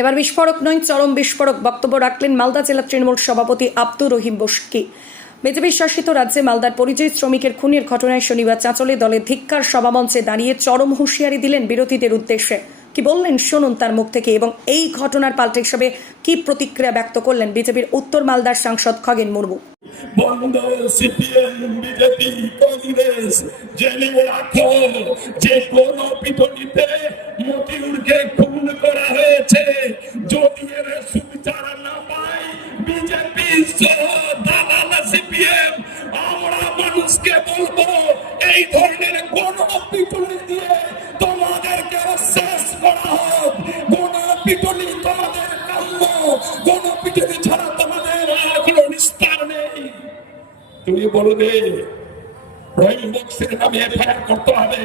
এবার বিস্ফোরক নয়, চরম বিস্ফোরক বক্তব্য রাখলেন মালদা জেলা তৃণমূল সভাপতি আব্দুর রহিম বসকি। বিজেপি শাসিত রাজ্যে মালদার পরিযায়ী শ্রমিকের খুনের ঘটনায় শনিবার চাঁচলে দলের ধিক্কার সভামঞ্চে দাঁড়িয়ে চরম হুঁশিয়ারি দিলেন বিরোধীদের উদ্দেশ্যে। কি বললেন? শুনুন তার মুখ থেকে এবং এই ঘটনার পাল্টা হিসাবে কি প্রতিক্রিয়া ব্যক্ত করলেন বিজেপির উত্তর মালদার সাংসদ খগেন মুর্মু? বন্ধ খুন করা হয়েছে যদি এর সুবিচার না পায় বিজেপি সহ দালাল সিপিএম আমরা মানুষকে বলব, এই ধরনের কোন পিটুনি দিয়ে তোমাদেরকে শেষ করা হোক। কোন পিটুনি তোমাদের কাম্য। কোন পিটুনি ছাড়া তোমাদের আর কোনো নিস্তার নেই। তুমি বলবে রহিম বক্সের নামে এফআইআর করতে হবে।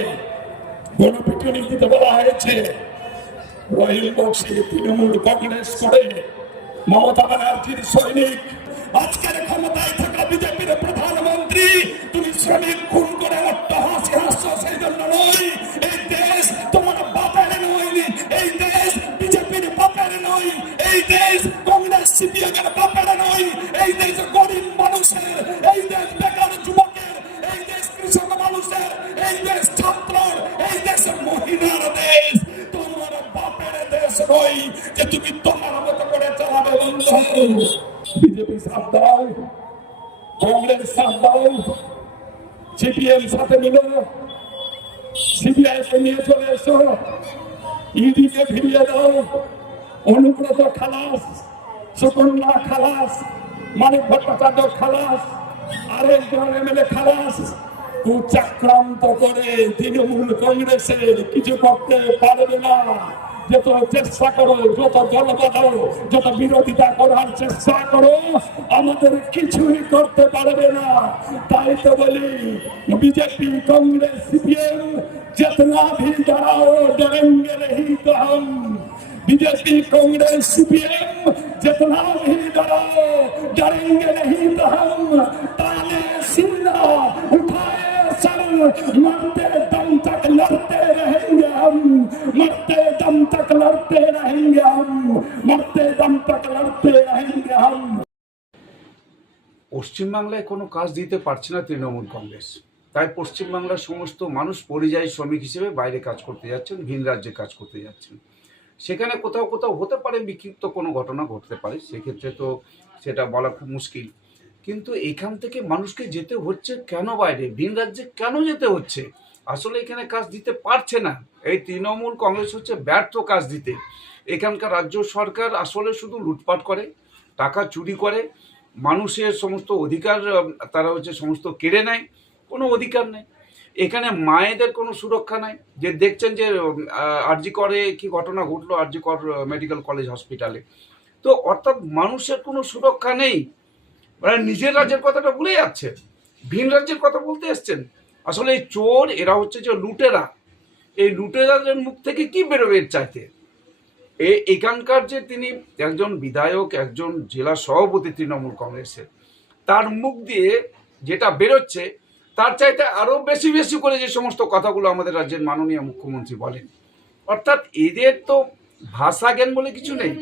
গণপিটুনি দিতে বলা হয়েছে। রহিম বক্সে, তৃণমূল কংগ্রেস করে মমতা ব্যানার্জির সৈনিক। আজকের ক্ষমতায় থাকা বিজেপির প্রধানমন্ত্রী, তুমি শ্রমিক, খুন করে অট্টহাসি হাস্য সেই জন্য নয়। এই দেশ তোমার বাপের এই দেশ বিজেপির বাপের নয়। এই দেশ কংগ্রেস বাপের নয়। এই দেশ গরিব মানুষের, এই দেশ বেকার যুবকের, এই দেশ কৃষক মানুষের, এই দেশ এই দেশ মহিলার দেশ। নয় যে তুমি তোমার মতো করে চালাবে বিজেপি কংগ্রেস সিপিএম সাথে মিলে সিবিআই কে নিয়ে চলে এসো। ইডিকে ফিরিয়ে দাও। অনুব্রত খালাস, সুকন্যা খালাস, মানিক ভট্টাচার্য খালাস আরেকজন এমএলএ খালাস। করে তৃণমূল কংগ্রেসের কিছু করতে পারবে না। যত চেষ্টা করো যত দল বাঁধাও যত বিরোধিতা করার চেষ্টা করো আমাদের কিছুই করতে পারবে না তাই তো বলি বিজেপি कांग्रेस सीपीएम जितना भी डराओ डरेंगे नहीं तो हम बीजेपी कांग्रेस सीपीएम जितना भी डराओ डरेंगे नहीं तो हम ताले सीना उठाए सर मरते दम तक लड़ते रहेंगे हम मरते दम तक लड़ते रहेंगे हम मरते दम तक लड़ते रहेंगे हम পশ্চিমবাংলায় কোনো কাজ দিতে পারছে না তৃণমূল কংগ্রেস তাই পশ্চিমবাংলার সমস্ত মানুষ পরিযায়ী শ্রমিক হিসেবে বাইরে কাজ করতে যাচ্ছেন ভিন রাজ্যে কাজ করতে যাচ্ছেন সেখানে কোথাও কোথাও হতে পারে বিক্ষিপ্ত কোনো ঘটনা ঘটতে পারে সেক্ষেত্রে তো সেটা বলা খুব মুশকিল কিন্তু এখান থেকে মানুষকে যেতে হচ্ছে কেন বাইরে ভিন রাজ্যে কেন যেতে হচ্ছে আসলে এখানে কাজ দিতে পারছে না এই তৃণমূল কংগ্রেস হচ্ছে ব্যর্থ কাজ দিতে। এখানকার রাজ্য সরকার আসলে শুধু লুটপাট করে, টাকা চুরি করে, মানুষের সমস্ত অধিকার তারা হচ্ছে সমস্ত কেড়ে নেয়, কোনো অধিকার নেই। এখানে মায়েদের কোনো সুরক্ষা নাই। যে দেখছেন যে আরজি করে কি ঘটনা ঘটলো আরজি কর মেডিকেল কলেজ হসপিটালে। তো অর্থাৎ মানুষের কোনো সুরক্ষা নেই। মানে নিজের রাজ্যের কথাটা ভুলে যাচ্ছে ভিন রাজ্যের কথা বলতে এসছেন। আসলে এই চোর এরা হচ্ছে যে লুটেরা। এই লুটেরাদের মুখ থেকে কি বেরোবে এর চাইতে? এ এখানকার যে তিনি একজন বিধায়ক, একজন জেলা সভাপতি তৃণমূল কংগ্রেসের, তার মুখ দিয়ে যেটা বেরোচ্ছে, তার চাইতে আরও বেশি বেশি করে যে সমস্ত কথাগুলো আমাদের রাজ্যের মাননীয় মুখ্যমন্ত্রী বলেন। অর্থাৎ এদের তো ভাষা জ্ঞান বলে কিছু নেই।